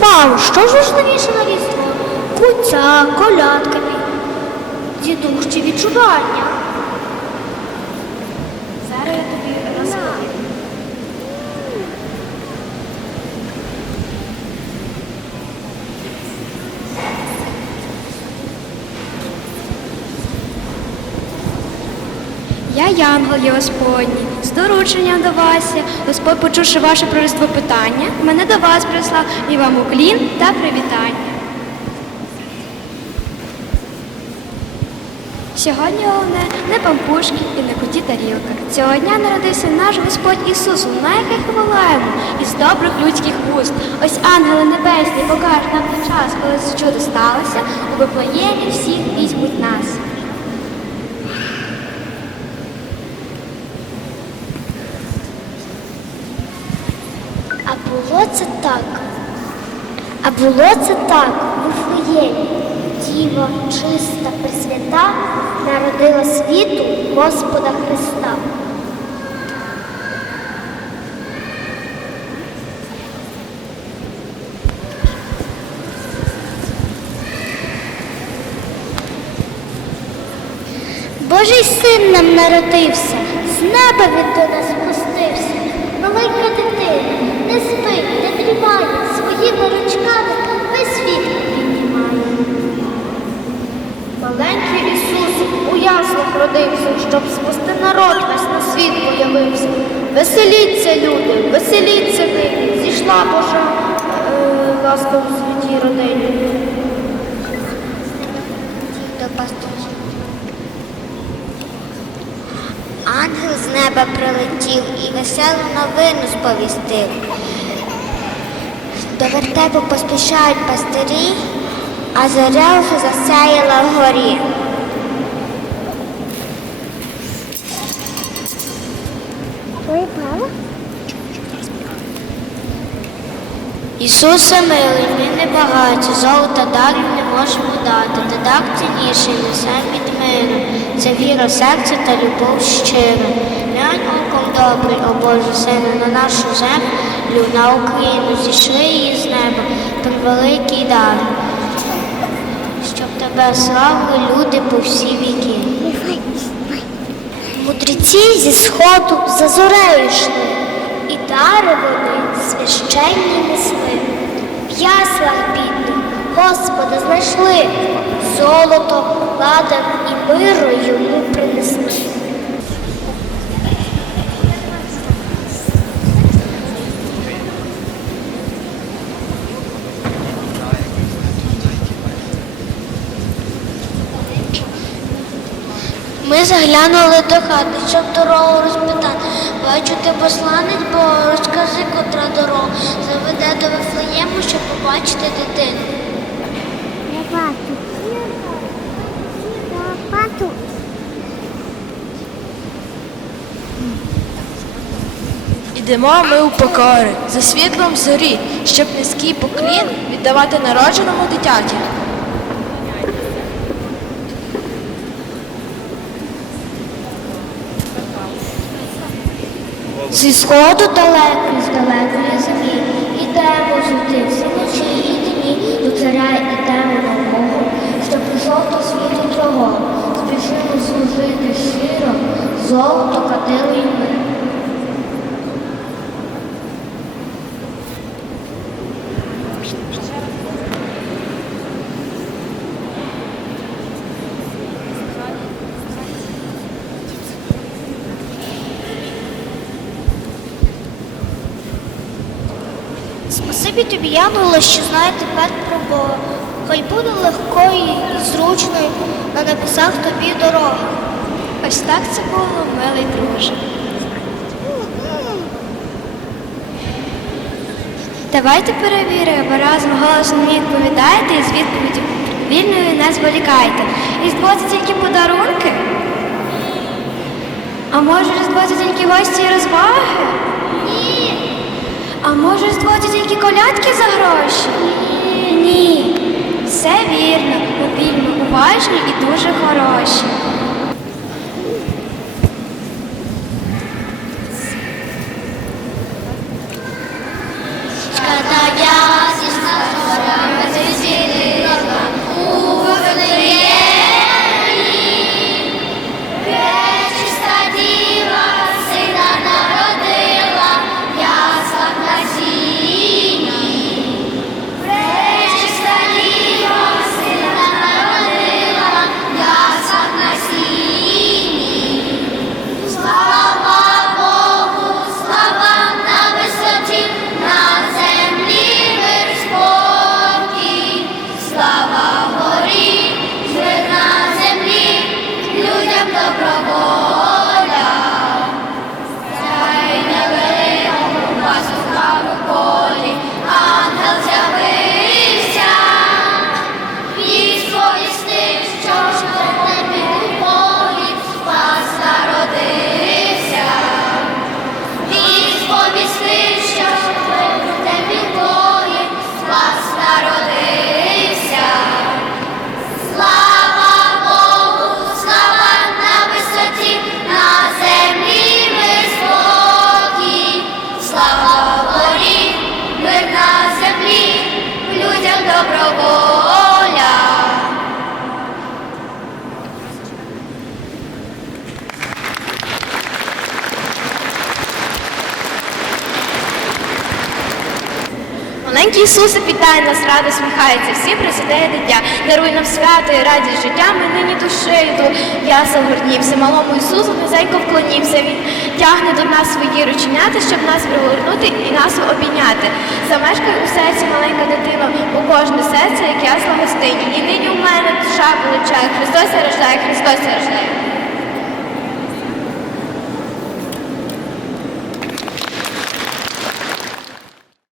Мамо, що ж важливіше на різдво? Куця, колядками, дідух чи відчування? Зараз я тобі розповім. Я Янгол є Господній, з дорученням до вас. Господь, почувши ваше про питання, мене до вас прислав і вам уклін та привітання. Сьогодні головне не пампушки і не куті тарілка. Цього дня народився наш Господь Ісус, у найхай хвалаємо із добрих людських вуст. Ось ангели небесні покажуть нам той час, коли це чудо сталося, у Вифлеємі всіх візьмуть нас. А було це так. А було це так у Вифлеємі. Діва чиста пресвята народила світу Господа Христа. Божий син нам народився, з неба він до нас спустився. Маленька дитина не спить, не дрімає, своїми ручками весь світ піднімає. Маленький Ісус у яслах родився, щоб спасти народ весь на світ появився. Веселіться, люди, веселіться нині, зійшла Божа е, ласка у святій родині. Ангел з неба прилетів і веселу новину сповістив. До вертепу поспішають пастирі, а зоря вже засяяла вгорі. Ісусе милий, ми не багаті, золота дарів не можемо дати, та дар цінніший несем від миру. Це віра серця та любов щира. Глянь оком добрий, о Боже сину, на нашу землю, на Україну, зійшли її з неба, превеликий дар. Щоб тебе славили люди по всі віки. Мудреці зі сходу за зорею йшли, і дари вони священні несли. В яслах бідних Господа знайшли, золото, ладан і миру йому принесли. Ми заглянули до хати, щоб дорогу розпитати. Бачу, ти посланець, бо розкажи, котра дорога заведе до Вифлеєму, щоб побачити дитину. Я бачу. Я бачу. Ідемо ми у покори, за світлом зорі, щоб низький поклін віддавати народженому дитяті. Зі сходу далеко, з далекої землі, ідемо жити всі ночі і дні, до царя ідемо на Богу, що прийшов до світу твого, спішимо служити щиро, золото, кадило й мир. Спасибі тобі, Янголе, що знає тепер про Бога. Хай буде легкою і зручною на небесах тобі дорога. Ось так це було, милий друже. Давайте перевіримо, разом голосом мені відповідаєте і з відповіді вільною не зволікайте. Різдво це тільки подарунки? А може Різдво тільки гості і розваги? А може зводять тільки колядки за гроші? Ні. Все вірно, повільно, вільно, уважні і дуже хороші. Ісусе, вітай нас, радо сміхається, всі присідає дитя, даруй нам свято і радість життя, ми нині душею до ясел горнімся, малому Ісусу низенько вклонімся, Він тягне до нас свої рученята, щоб нас пригорнути і нас обійняти. Замешкай у серці маленька дитина, бо кожне серце, як ясла гостині. І нині у мене душа величає, Христос рождає, Христос рождає.